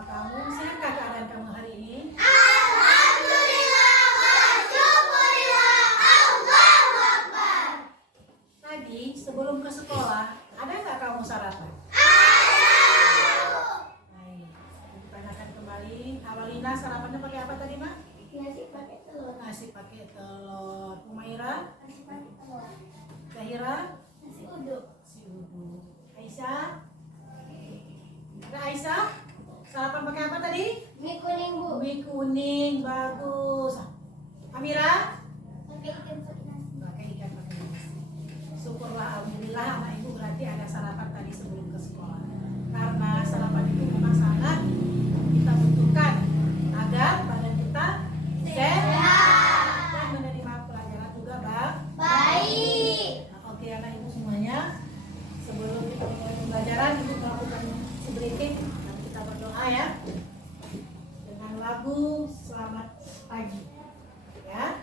sama kamu. Sehatkah keadaan kamu hari ini? Alhamdulillah wa syukurillah, Allahu Akbar. Tadi sebelum ke sekolah, ada nggak kamu sarapan? Ada. Baik, ditanyakan kembali. Awalina sarapannya pakai apa tadi, Mak? Nasi pakai telur. Nasi pakai telur. Umaira? Nasi pakai telur. Zahira? Nasi uduk. Si uduk. Aisyah? Ada Aisyah? Sarapan pakai apa tadi? Mie kuning, Bu. Mie kuning, bagus. Amira? Pakai ikan pakai nasi. Pakai ikan pakai nasi. Syukurlah, alhamdulillah anak ibu berarti ada sarapan tadi sebelum ke sekolah. Karena sarapan itu memang sangat kita butuhkan agar badan kita sehat dan menerima pelajaran juga Baik. Nah, oke anak ibu semuanya, sebelum kita mulai pembelajaran ibu melakukan sedikit dan kita berdoa ya dengan lagu Selamat Pagi ya.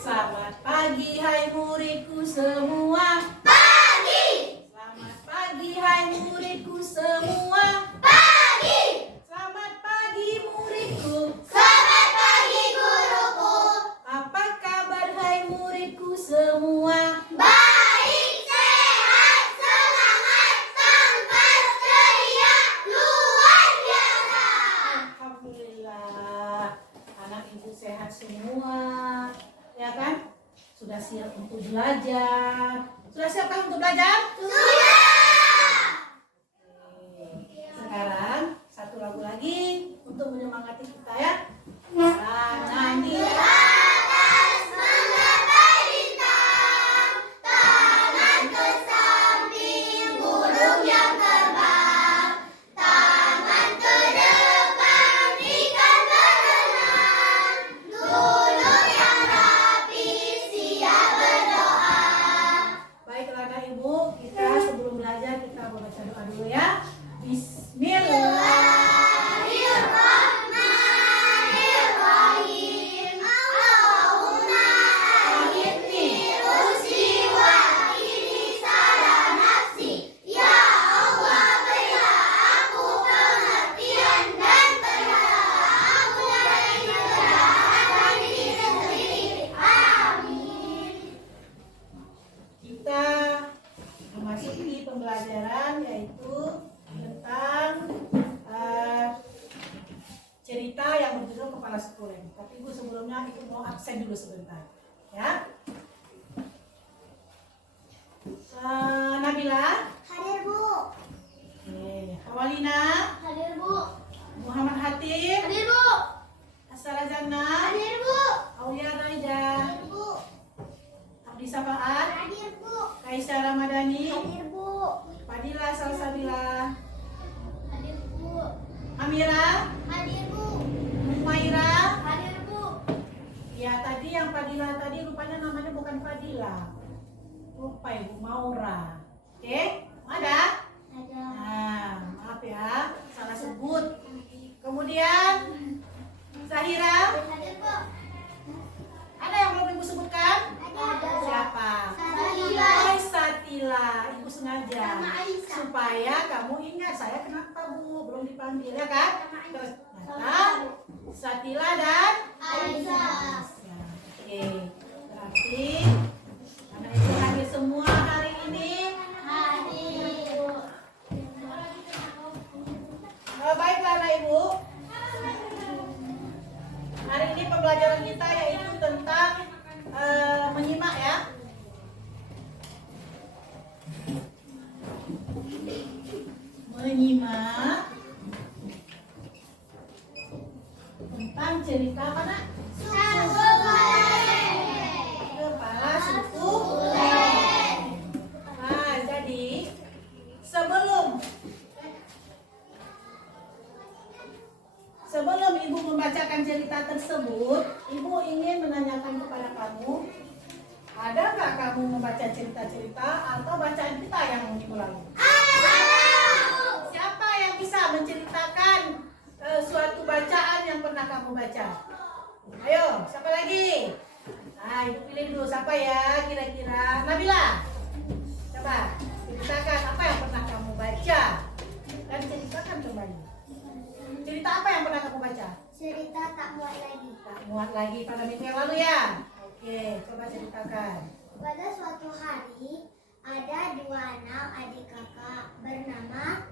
Selamat pagi hai muridku semua. Pagi. Selamat pagi hai muridku semua. Pagi. Selamat pagi muridku. Selamat pagi, guruku. Apa kabar hai muridku semua? Baik, sehat, semangat, tampil ceria, luar biasa. Alhamdulillah anak ibu sehat semua ya kan? Sudah siap untuk belajar. Sudah siapkah untuk belajar? Sudah. Oke. Sekarang satu lagu lagi untuk menyemangati kita ya. Tangan di Atas menggapai bintang, tangan ke samping burung yang terbang, tangan ke depan ikan berenang, duduk yang rapi siap berdoa. Baiklah anak ibu, kita sebelum belajar kita baca doa dulu ya. Bismillah. Bismillahirrahmanirrahim. Allahumma akhirni rusdi wa akhirni salah nafsi. Ya Allah, berilah aku pengertian dan pelihara aku dari kejahatan diri sendiri. Amin. Kita memasuki pembelajaran yaitu tentang cerita yang berjudul Kepala Sekolah. Tapi ibu sebelumnya itu mau absen dulu sebentar ya. Nabila, Hadir, Bu. Awalina, Hadir, Bu. Muhammad Hatib, Hadir, Bu. Asara Jannah, Hadir, Bu. Aulia Raida, Hadir, Bu. Abdi Safaat, Hadir, Bu. Kaisar Ramadhani, Hadir, Bu. Fadila Salsabila, Hadir, Bu. Amira, Hadir, Bu. Mumaira. Hadir, Bu. Ya tadi yang Fadila tadi rupanya namanya bukan Fadila, lupa Ibu Maura. Oke, ada? Ada. Nah, maaf ya, salah sebut. Kemudian Zahira, Hadir, Bu. ada yang belum Ibu sebutkan? Ada. Siapa? Satila. Oh, Satila. Ibu sengaja Sama Aisyah. supaya kamu ingat saya kenapa Bu belum dipanggil ya kan? Sama Aisyah. Ternyata Satila dan Aisyah. Oke, berarti anak ibu hadir semua hari ini. Hadir. Baiklah anak ibu. Hari ini pembelajaran kita yaitu tentang menyimak ya. Menyimak tentang cerita apa nak? Kepala suku. Nah, jadi sebelum ibu membacakan cerita tersebut, ibu ingin menanyakan kepada kamu, ada nggak kamu membaca cerita-cerita atau bacaan kita yang ibu lalu? Siapa yang bisa menceritakan suatu bacaan yang pernah kamu baca? Ayo, siapa lagi? Nah, ibu pilih dulu siapa ya kira-kira. Nabila, coba ceritakan apa yang pernah kamu baca dan ceritakan kembali. Cerita tak muat lagi. Tak muat lagi pada minggu yang lalu ya. Oke, coba ceritakan. Pada suatu hari ada dua anak adik kakak bernama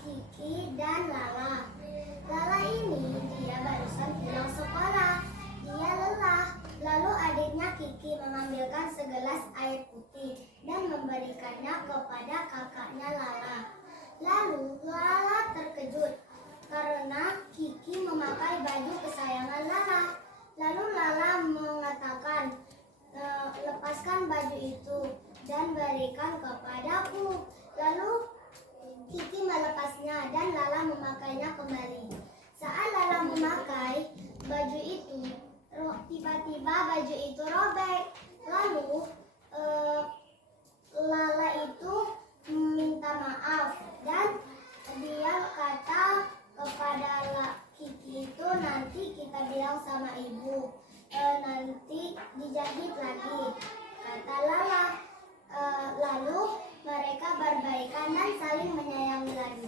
Kiki dan Lala. Lala ini dia barusan pulang sekolah. Dia lelah. Lalu adiknya Kiki mengambilkan segelas air putih dan memberikannya kepada kakaknya Lala. Lalu Lala terkejut karena Kiki memakai baju kesayangan Lala. Lalu Lala mengatakan, lepaskan baju itu dan berikan kepadaku. Lalu Kiki melepasnya dan Lala memakainya kembali. Saat Lala memakai baju itu, tiba-tiba baju itu robek. Lalu Lala itu minta maaf dan dia kata kepada Kiki itu, nanti kita bilang sama ibu, nanti dijahit lagi, kata Lala. Lalu mereka berbaikan dan saling menyayangi lagi.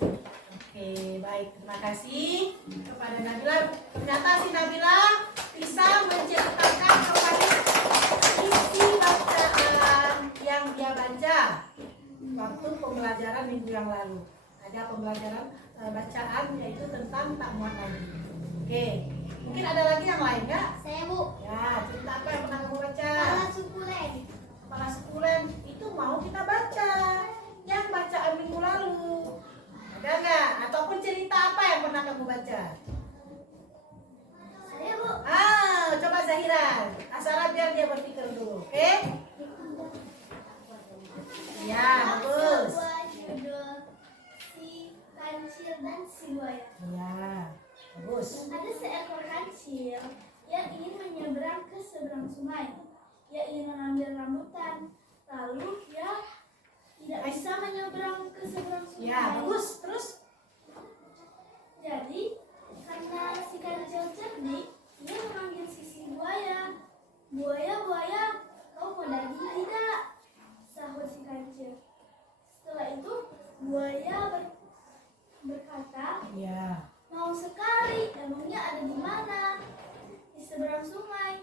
Oke, baik. Terima kasih kepada Nabila. Ternyata si Nabila bisa menceritakan kepada isi bacaan yang dia baca waktu pembelajaran minggu yang lalu. Ada pembelajaran bacaan yaitu tentang tak muat lagi. Oke, mungkin ada lagi yang lain nggak? Saya Bu, Ya, cerita apa yang pernah kamu baca? Kepala Sukulen. Kepala Sukulen itu mau kita baca yang bacaan minggu lalu. Ada nggak? Ataupun cerita apa yang pernah kamu baca? Saya Bu. Coba Zahira. Asal biar dia berpikir dulu, oke? Ya, bagus. Sebuah judul Si Kancil dan Si Buaya. Ya, bagus. Ada seekor kancil yang ingin menyeberang ke seberang sungai. Ia ingin mengambil rambutan, lalu ia tidak bisa menyeberang ke seberang sungai. Ya, bagus. Terus? Jadi, karena si kancil cerdik, ia memanggil si buaya. Buaya, buaya, kau mau daging tidak? Sahut si kancil. Setelah itu, buaya berkata, Ya. mau sekali, emangnya ada di mana? Di seberang sungai.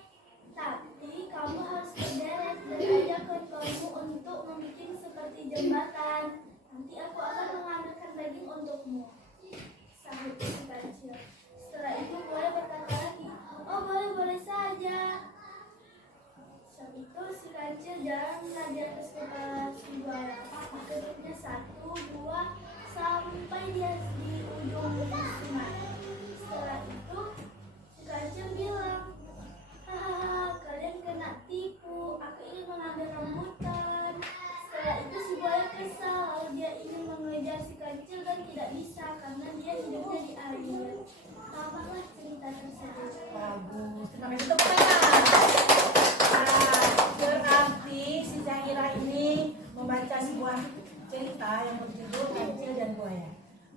Tapi kamu harus berderet dan ajakkan kamu untuk membuat seperti jembatan. Nanti aku akan mengambilkan daging untukmu. Sahut si kancil. Setelah itu buaya berkata lagi, oh boleh saja. Saat itu si kancil jalan di atas kepala si buaya. Ketiknya 1, 2, sampai dia di ujung sungai. Setelah itu si kancil bilang, hahaha, kalian kena tipu, aku ingin mengambil rambutan. Setelah itu si buaya kesal, lalu dia ingin mengejar si kancil dan tidak bisa karena dia hidupnya di air. Tamatlah cerita tersebut. Bagus. Terima kasih tepuk tangan. Berarti si Zahira ini membaca sebuah cerita yang berjudul Kancil dan Buaya.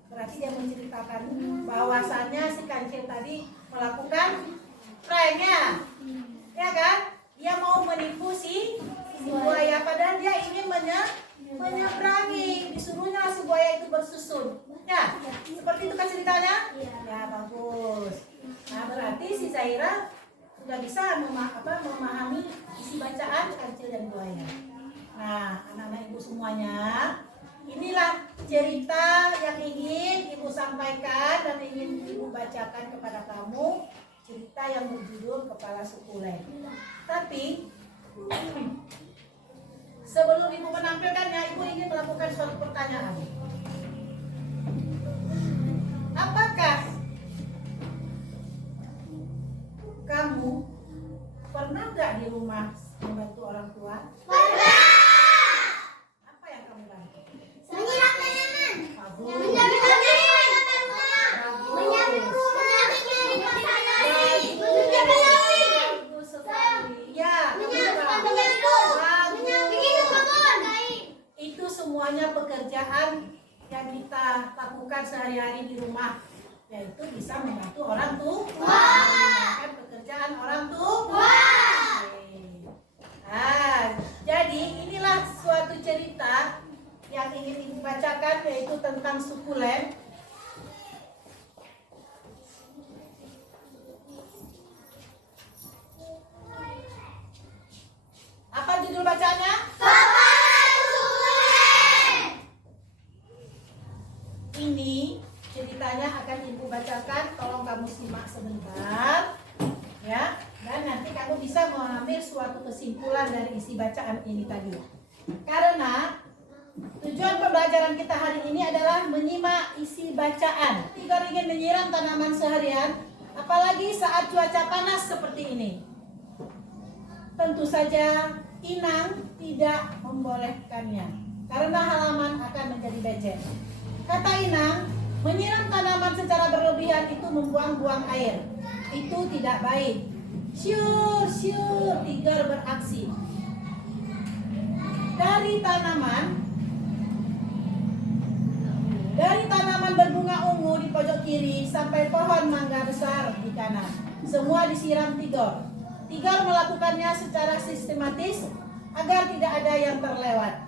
Berarti dia menceritakan bahwasannya si kancil tadi melakukan prank ya kan? Dia mau menipu si buaya, padahal dia ingin menyeberangi. Disuruhnya si buaya itu bersusun. Ya, seperti itu kan ceritanya? Ya, bagus. Nah, berarti si Zahira sudah bisa memahami isi bacaan Kancil dan Buaya. Nah, anak-anak ibu semuanya, inilah cerita yang ingin ibu sampaikan dan ingin ibu bacakan kepada kamu, cerita yang berjudul Kepala Sukulen. Tapi sebelum ibu menampilkannya, ibu ingin melakukan suatu pertanyaan. Apakah kamu pernah nggak di rumah membantu orang tua? Apa yang kamu bantu? Menyiram tanaman. Bagus. Menjamin tanaman. Bagus. Menyamin rumah. Bagus sekali. Ya, itu semuanya pekerjaan yang kita lakukan sehari-hari di rumah, yaitu bisa membantu orang tua. Melakukan pekerjaan orang tua. Jadi inilah suatu cerita yang ingin ibu bacakan, yaitu tentang sukulen. ini ceritanya akan Ibu bacakan, tolong kamu simak sebentar ya, dan nanti kamu bisa mengambil suatu kesimpulan dari isi bacaan ini tadi. Karena tujuan pembelajaran kita hari ini adalah menyimak isi bacaan. Tigor ingin menyiram tanaman seharian, apalagi saat cuaca panas seperti ini. Tentu saja inang tidak membolehkannya, karena halaman akan menjadi becek. Kata inang, menyiram tanaman secara berlebihan itu membuang-buang air. Itu tidak baik. Syur, Tigor beraksi. Dari tanaman berbunga ungu di pojok kiri sampai pohon mangga besar di kanan, semua disiram Tigor. Tigor melakukannya secara sistematis agar tidak ada yang terlewat.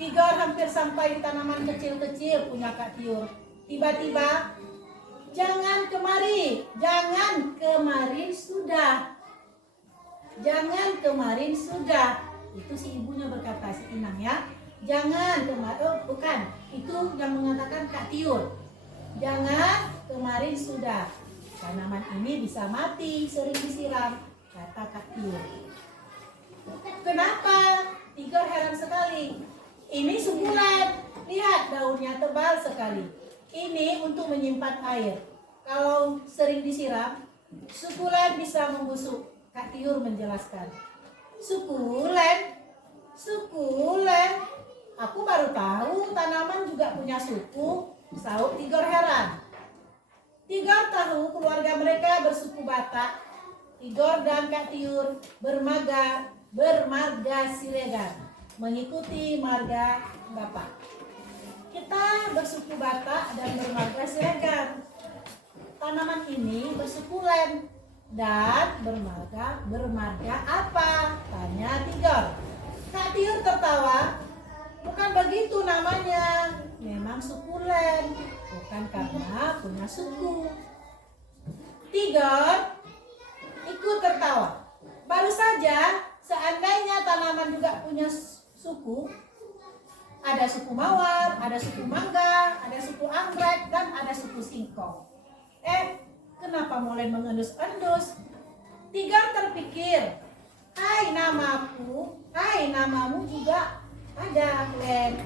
Tigor hampir sampai di tanaman kecil-kecil punya Kak Tiur. Tiba-tiba, jangan kemari sudah. Jangan kemarin sudah. Itu si ibunya berkata, si Inang ya. Jangan kemarin, oh bukan, itu yang mengatakan Kak Tiur. Jangan kemarin sudah. Tanaman ini bisa mati sering disiram, kata Kak Tiur. Kenapa? Tigor heran sekali. Ini sukulen, lihat daunnya tebal sekali. Ini untuk menyimpan air. Kalau sering disiram, sukulen bisa membusuk. Kak Tiur menjelaskan. Sukulen? Aku baru tahu tanaman juga punya suku, sahut Tigor heran. Tigor tahu keluarga mereka bersuku Batak. Tigor dan Kak Tiur bermarga Siregar, mengikuti marga Bapak. Kita bersuku Batak dan bermarga Siregar. Tanaman ini bersukulen dan bermarga apa? Tanya Tigor. Kak Tiur tertawa. Bukan begitu namanya. Memang sukulen, bukan karena punya suku. Tigor ikut tertawa. Baru saja, seandainya tanaman juga punya suku, ada suku mawar, ada suku mangga, ada suku anggrek, dan ada suku singkong. Kenapa Molen mengendus-endus? Tigor terpikir, hai namamu juga ada, Len.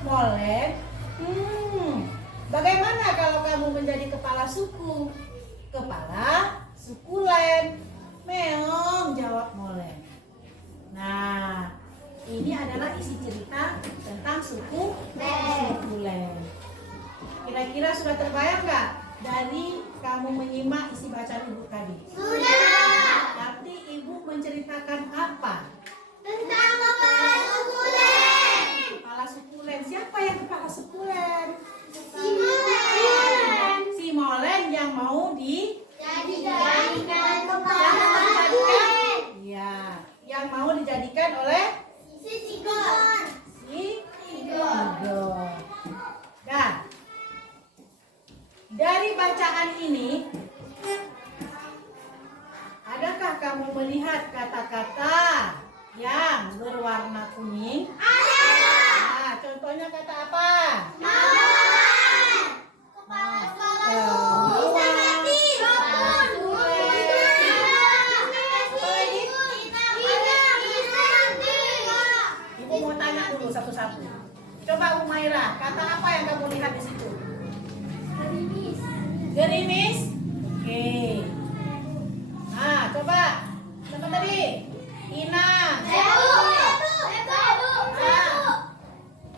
Molen, bagaimana kalau kamu menjadi kepala suku? Kepala suku Len. Meong, jawab Molen. Nah, ini adalah isi cerita tentang suku Len. Kira-kira sudah terbayang nggak dari kamu menyimak isi bacaan ibu tadi? Sudah. Nanti ibu menceritakan apa? Tentang kepala sukulen. Kepala sukulen. Siapa yang kepala sukulen? Si Molen yang mau dijadikan kepala sukulen. Iya, yang mau dijadikan oleh Si Tigor. Nah, dari bacaan ini, adakah kamu melihat kata-kata yang berwarna kuning? Ada. Nah, contohnya kata apa? Mawar. Kepala suku. Bisa mati. Ibu mau tanya dulu satu-satu. Coba Umaira, kata apa yang kamu lihat di situ? Gerimis? Oke. Nah, coba. Siapa tadi? Inang.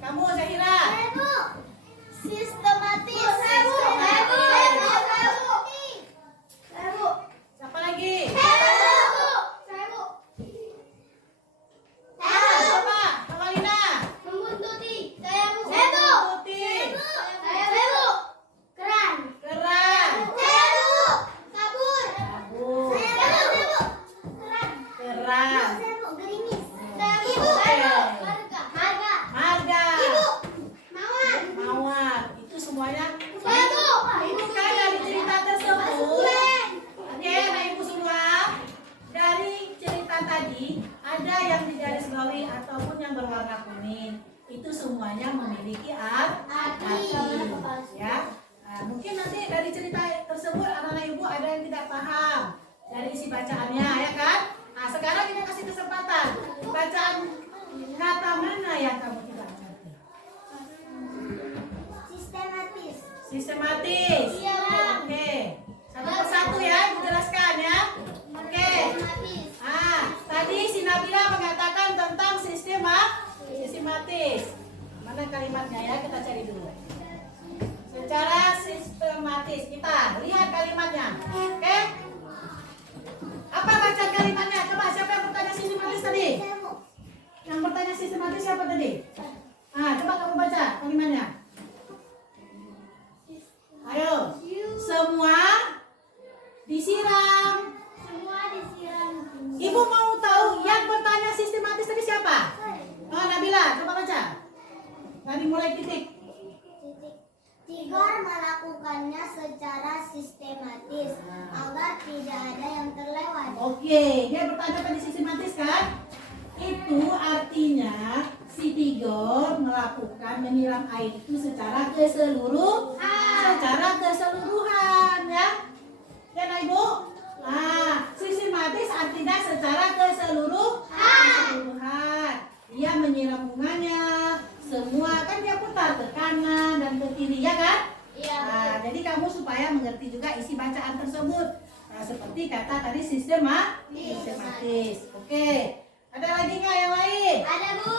Kamu Zahira. Sistematis. Siapa lagi? Coba, Kamalina. Membuntuti. Putih. Keran. Keran. Kabur. Kabur. Keran. Gerimis. itu semuanya memiliki arti. Ya. Nah, mungkin nanti dari cerita tersebut anak-anak ibu ada yang tidak paham dari isi bacaannya, ya kan? Nah, sekarang kita kasih kesempatan. Bacaan kata mana yang kamu tidak mengerti? Sistematis. Sistematis. Iya. Oke. Satu persatu ya, dijelaskan ya. Oke. Sistematis. Tadi si Nabila mengatakan tentang sistematis. Mana kalimatnya ya? Kita cari dulu. Secara sistematis kita lihat kalimatnya. Oke? Apa baca kalimatnya? Coba siapa yang bertanya sistematis tadi? Yang bertanya sistematis siapa tadi? Coba kamu baca kalimatnya. Ayo. Semua disiram. Semua disiram. Ibu mau tahu yang bertanya sistematis tadi siapa? Nabila, coba baca. Dari mulai titik. Tigor melakukannya secara sistematis agar tidak ada yang terlewat. Oke, dia bertanya tadi sistematis kan? Itu artinya si Tigor melakukan menyiram air itu secara keseluruhan ya. Ya nah, Ibu? Sistematis artinya secara keseluruhan. Dia menyiram bunganya semua, kan dia putar ke kanan dan ke kiri, ya kan? Iya. Jadi kamu supaya mengerti juga isi bacaan tersebut. Seperti kata tadi sistematis. Oke. Ada lagi nggak yang lain? Ada, Bu.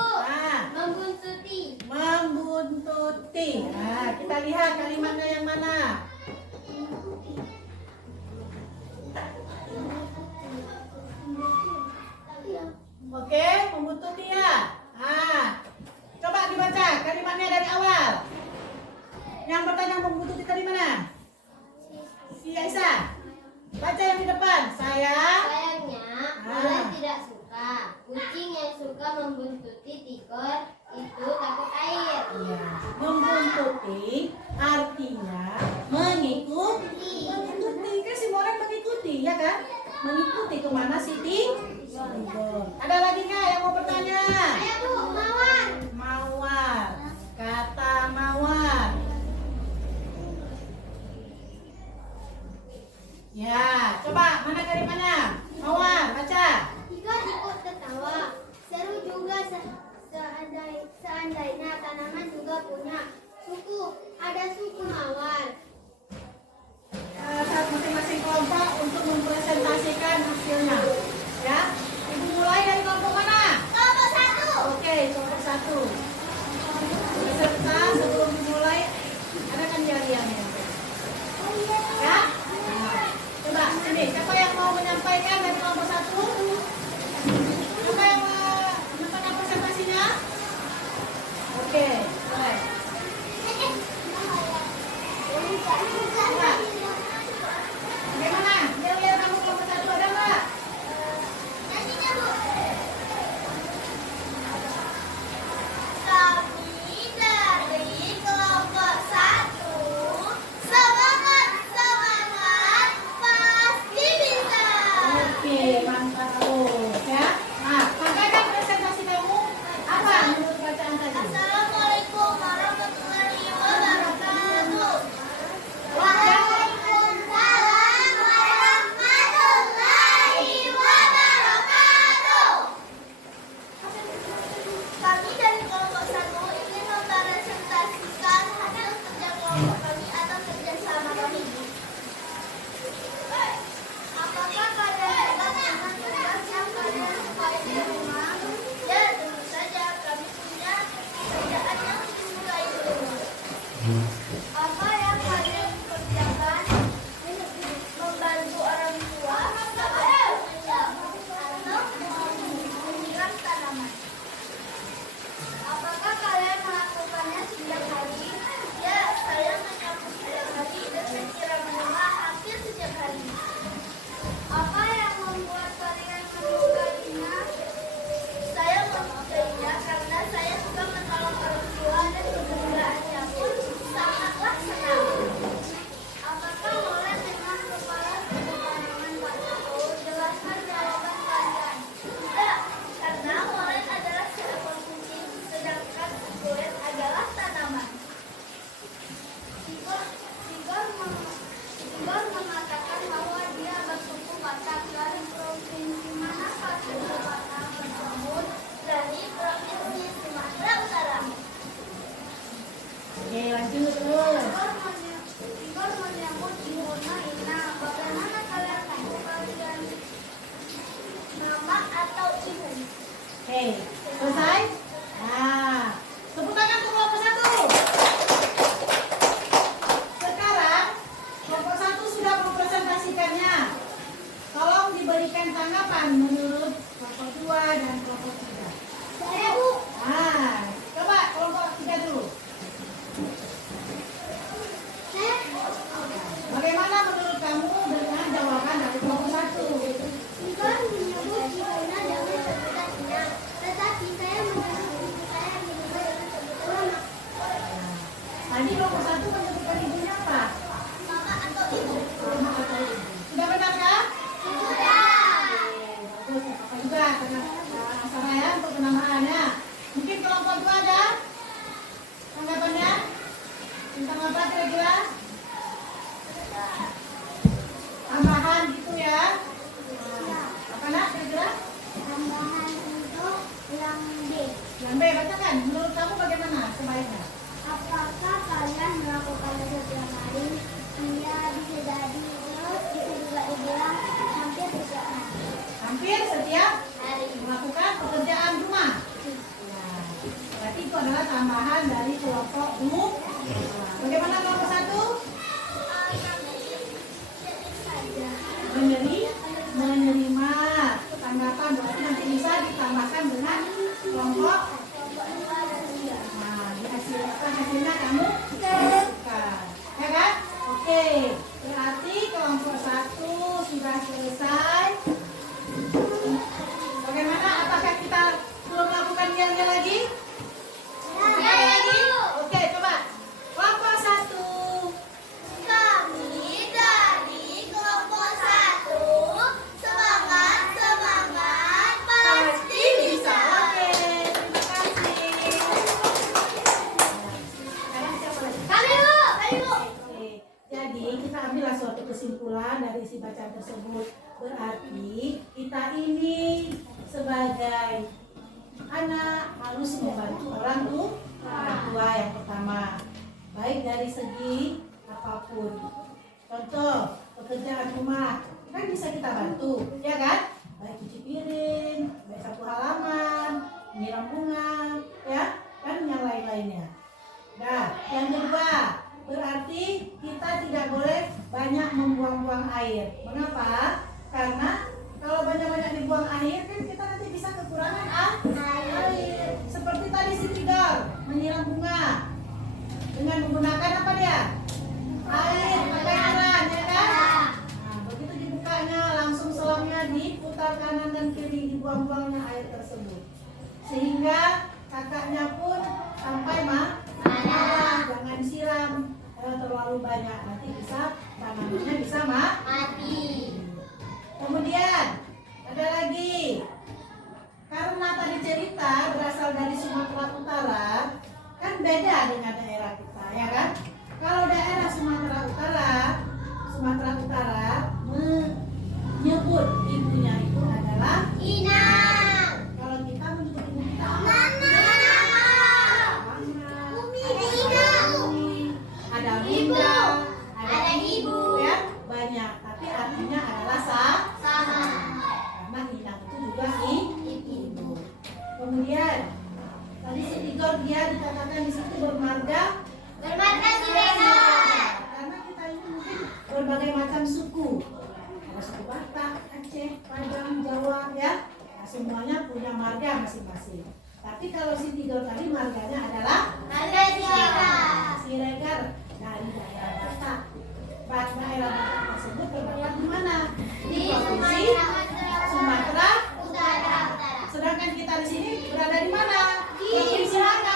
Membuntuti. Membuntuti. Kita lihat kalimatnya yang mana? Oke, membuntuti ya. Coba dibaca kalimatnya dari awal. Yang bertanya membuntuti tadi mana? Si Aisyah. Baca yang di depan. Sayangnya, Mola tidak suka. Kucing yang suka membuntuti Tigor itu takut air. Iya. Membuntuti artinya mengikuti. Kan si Moran mengikuti, ya kan? Mengikuti kemana si Tigor. Ada lagi nggak yang mau bertanya? Ayo, Bu, mawar. Mawar. Kata mawar. Ya, coba mana kalimatnya? Mawar, baca. Tigor ikut ketawa. Seru juga seandainya tanaman juga punya suku. Ada suku mawar. Saat masing-masing kelompok untuk mempresentasikan hasilnya. Ya, ibu mulai dari kelompok mana? Kelompok 1. Oke, kelompok 1. Peserta sebelum dimulai ada kan dialihnya. Ya? Coba sini, siapa yang mau menyampaikan dari kelompok 1? Siapa yang menyampaikan presentasinya? Oke, mulai. Bagaimana? Lihat kamu kelompok 1 ada nggak? Kami dari kelompok 1 semangat pasti bisa. Oke, mantap terus ya. Sampaikan presentasi kamu apa menurut bacaan tadi? Assalamualaikum warahmatullahi wabarakatuh. Waalaikumsalam warahmatullahi wabarakatuh. Kami dari kelompok 1 ingin mempresentasikan hasil kerja kelompok kami atau kerja sama kami. Apakah kalian sudah melakukan tugas yang kalian sukai di rumah? Ya, tentu saja kami punya pekerjaan yang disukai di rumah. Apa yang kalian kerjakan? Membantu orang tua, atau menyiram tanaman. Apakah kalian melakukannya setiap hari? Ya, saya menyapu setiap hari dan menyiram rumah hampir setiap hari. Apa yang membuat kalian menyukainya? Saya menyukainya karena saya suka menolong orang tua dan pekerjaannya pun sangat Maju terus. Tinggal menyambut Ibu Naina. Bagaimana kalian tahu kalian mama atau ibu? Oke, selesai? Nah, tepuk tangan untuk kelompok 1. Sekarang kelompok 1 sudah mempresentasikannya. Tolong diberikan tanggapan menurut kelompok 2 dan kelompok 3. Saya Bu. Nah, coba kelompok 3 dulu. Bagaimana menurut kamu dengan jawaban dari kelompok 1? Tinggal menyambut Ibu dengan sebutan Ina. Tetapi saya menyambut ibu saya menyebut dengan sebutan mama. Tadi kelompok 1 menyebutkan ibunya apa? Mama atau ibu? Mama atau ibu. Sudah benar kan? Sudah. Bagus, apa juga karena asal ya untuk penamaannya. Mungkin kelompok 2 ada tanggapannya tentang apa kira-kira? Tambahan gitu ya? Apa nak kira-kira? Tambahan untuk yang B. Yang B bacakan. Menurut kamu bagaimana sebaiknya? Apakah kalian melakukan setiap hari? Iya, bisa jadi. Terus bisa juga dibilang hampir setiap hari. Hampir setiap Hari. melakukan pekerjaan rumah. Nah, berarti itu adalah tambahan dari kelompok 2. Bagaimana kelompok 1? Menerima tanggapan berarti nanti bisa ditambahkan dengan kelompok. Nah, hasilnya kamu masukkan, ya kan? Oke, berarti kelompok 1 sudah selesai. Bagaimana? Apakah kita belum melakukan yel-yel lagi? Yel lagi? Oke, coba. Kelompok 1. Kami dari kelompok 1 semangat pasti bisa. Oke, terima kasih. Sekarang siapa lagi? Kami Bu. Oke, jadi kita ambillah suatu kesimpulan dari isi bacaan tersebut. Berarti kita ini sebagai anak harus membantu orang tua yang pertama, baik dari segi apapun. Contoh pekerjaan rumah kan bisa kita bantu, ya kan? Baik cuci piring, baik sapu halaman, menyiram bunga, ya, kan yang lain-lainnya. Nah, yang kedua, berarti kita tidak boleh banyak membuang-buang air. Mengapa? Karena kalau banyak-banyak dibuang air, kan kita nanti bisa kekurangan air. Seperti tadi si Tigor menyiram bunga dengan menggunakan apa dia? Air, pakai keran, ya kan? Nah, begitu dibukanya, langsung selangnya diputar kanan dan kiri, dibuang-buangnya air tersebut. Sehingga kakaknya pun sampai marah, jangan siram terlalu banyak, nanti bisa tanamannya bisa Mati. Kemudian ada lagi, karena tadi cerita berasal dari Sumatera Utara, kan beda dengan daerah kita, ya kan? Kalau daerah Sumatera Utara menyebut ibunya itu adalah Ina. kalau kita menyebut ibu kita Nana. Umi. Ina. ada Ibu. bunda, Ada ibu. ya banyak, tapi artinya adalah Sama. karena Inang itu juga ibu. Kemudian tadi si Tigor dia dikatakan di situ bermarga karena kita ini mungkin berbagai macam suku. Ada suku Batak, Aceh, Padang, Jawa, ya. Nah, semuanya punya marga masing-masing. Tapi kalau si Tigor tadi marganya adalah Siregar dari daerah Batak. Daerah Batak tersebut terdapat di mana? Di provinsi Sumatera Utara. Sedangkan kita di sini berada di mana? Provinsi mana?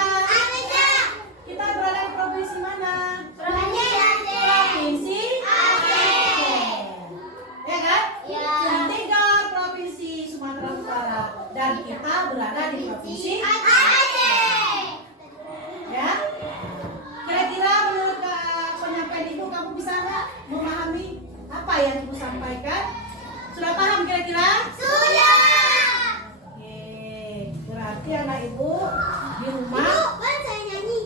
Kita berada di provinsi mana? Provinsi Aceh. Ya kan? Yang tiga provinsi Sumatera Utara dan kita berada di provinsi ya. Kira-kira menurut penyampaian ibu kamu bisa nggak memahami apa yang ibu sampaikan? Sudah paham kira-kira? Sudah. Oke, berarti anak ibu di rumah Kan saya nyanyi.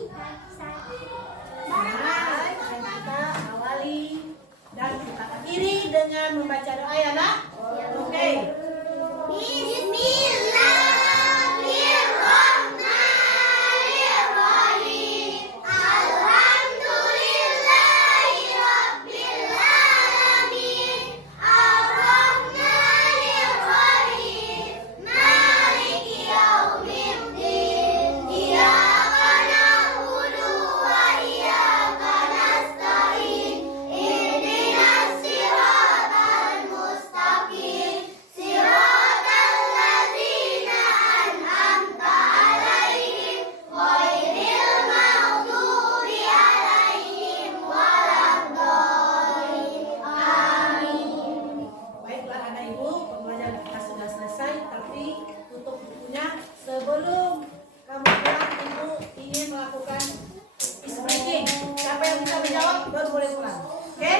jawab baru boleh pulang. Oke?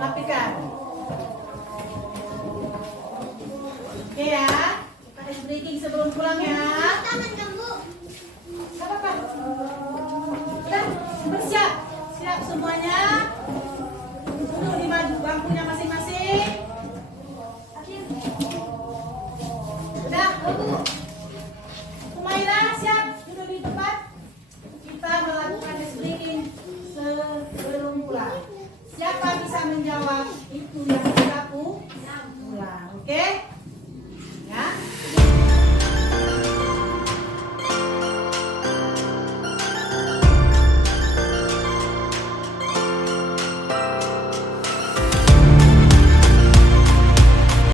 Rapikan. Oke ya. Kita ice breaking sebelum pulang ya. Tangan kamu. Gak apa-apa. Udah, bersiap. Siap semuanya. Duduk di bangkunya masing-masing. Akhir. Udah.